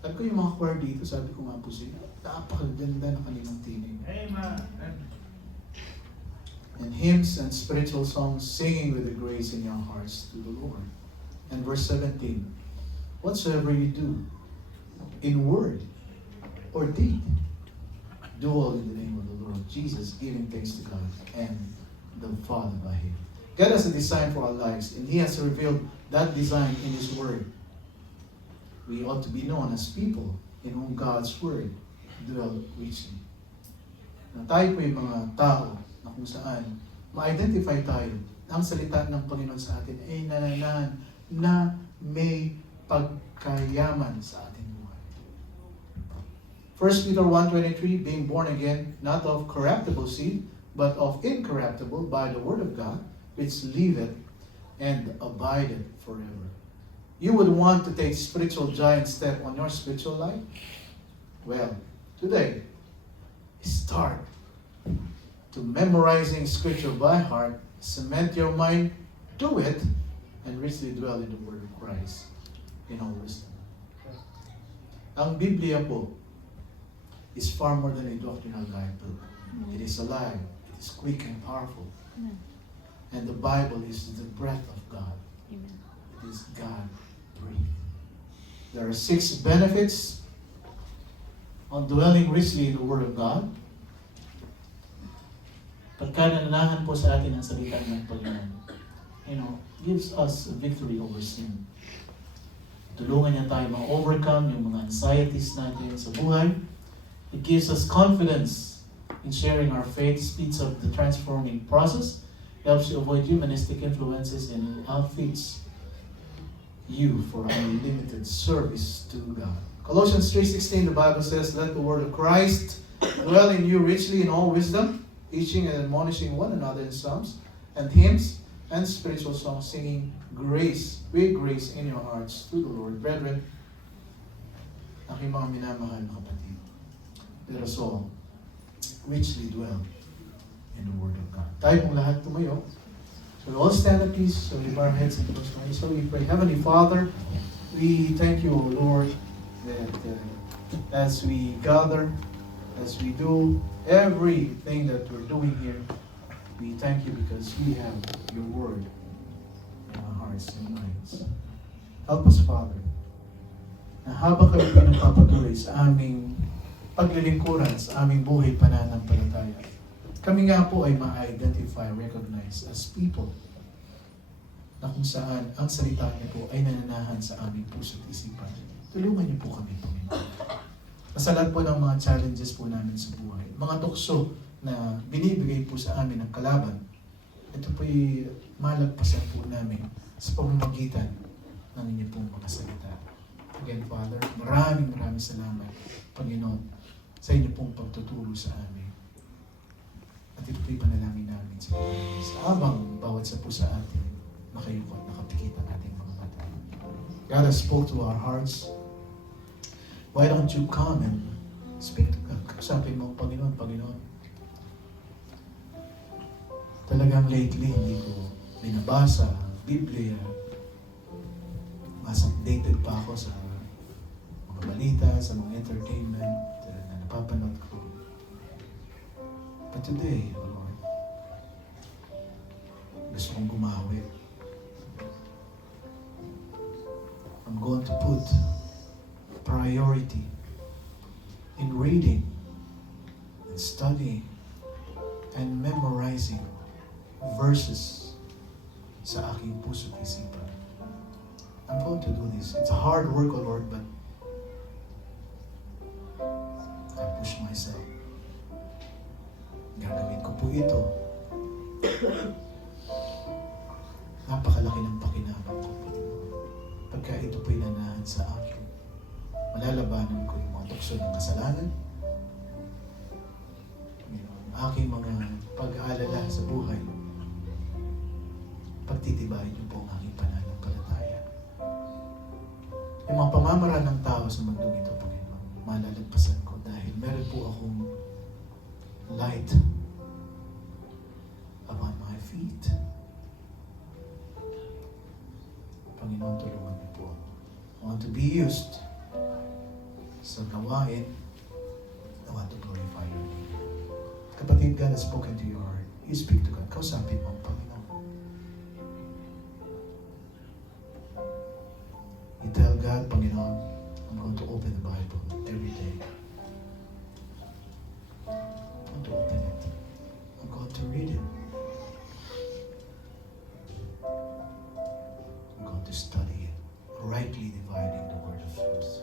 Sabi ko yung mga choir dito, sabi ko nga po sila, napakaganda ng kanilang tinig. And hymns and spiritual songs, singing with the grace in your hearts to the Lord. And verse 17, whatsoever you do, in word or deed, do all in the name of the Lord Jesus, giving thanks to God and the Father by Him. God has a design for our lives, and He has revealed that design in His Word. We ought to be known as people in whom God's Word dwell richly. Na tayo po yung mga tao na kung saan ma-identify tayo na ang salita ng Panginoon sa atin ay nananahan na may pagkayaman sa ating buhay. 1 Peter 1:23, being born again, not of corruptible seed, but of incorruptible, by the word of God, which liveth and abideth forever. You would want to take spiritual giant step on your spiritual life? Well, today, start to memorizing scripture by heart, cement your mind, do it, and richly dwell in the word of Christ in all wisdom. Ang Biblia po is far more than a doctrinal guidebook. It is alive, it is quick and powerful. Amen. And the Bible is the breath of God. Amen. It is God breathed. There are 6 benefits on dwelling richly in the Word of God. Pagka nananahan po sa atin ang salita ng Panginoon, gives us a victory over sin. Tulungan niya tayo ma-overcome yung mga anxieties natin sa buhay. It gives us confidence in sharing our faith, speeds up the transforming process, helps you avoid humanistic influences and outfits. you for unlimited service to God. Colossians 3:16, the Bible says, "Let the word of Christ dwell in you richly in all wisdom, teaching and admonishing one another in psalms and hymns and spiritual songs, singing with grace in your hearts to the Lord." Brethren, aking mga minamahal na kapatid, let us all richly dwell in the Word of God. Tayo pong lahat tumayo. So we all stand at peace, so we bow our heads and close our eyes. So we pray. Heavenly Father, we thank you, O Lord, that as we gather, as we do everything that we're doing here, we thank you because we have your Word in our hearts and minds. Help us, Father, na habang kami pinagpapatuloy sa aming paglilingkuran, sa aming buhay pananampalataya, kami nga po ay ma-identify, recognize as people na kung saan ang salita niyo po ay nananahan sa aming puso at isipan. Tulungan niyo po kami, Panginoon. Sa lahat po ng mga challenges po namin sa buhay, mga tukso na binibigay po sa amin ng kalaban, ito po'y malagpasan po namin sa pamamagitan ng inyong pong mga salita. Again, Father, maraming salamat, Panginoon, sa inyong pong pagtuturo sa amin. At ito po'y panalangin namin sa Panginoon. Sa abang bawat sa po sa atin, makayuko at nakapikit ang ating mga mata. God has spoke to our hearts. Why don't you come and speak to God? Kausapin mo, Panginoon, Panginoon. Talagang lately, hindi ko binabasa ang Biblia. Mas updated pa ako sa mga balita, sa mga entertainment na napapanood ko. But today, O Lord, gusto kong gumawi. I'm going to put priority in reading and studying and memorizing verses sa aking puso at isipan. I'm going to do this. It's a hard work, O Lord, but I push myself. Gagawin ko po ito. Napakalaki ng pakinabang ko. Pagka ito po'y nanahan sa akin, malalabanan ko yung mga tukso ng kasalanan, yung aking mga pag-aalala sa buhay, pagtitibayin niyo po ang aking pananampalataya. Yung mga pamamaraan ng tao sa mundong ito, Panginoon, malalagpasan ko dahil meron po akong light upon my feet. Panginoon, tulungan niyo po. I want to be used sa gawain. I want to glorify your name. Kapatid, God has spoken to your heart. You speak to God. Kausapin mo ang Panginoon. You tell God, Panginoon, I'm going to open the Bible every day. I'm going to open it. I'm going to read it. I'm going to study it, rightly dividing the word of truth.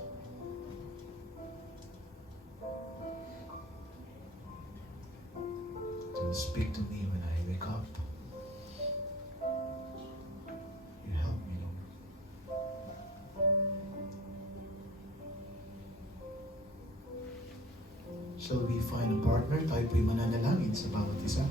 To speak to me when I wake up. You help me, Lord. Shall we find a partner? Tayo po'y mananalangin sa bawat isa.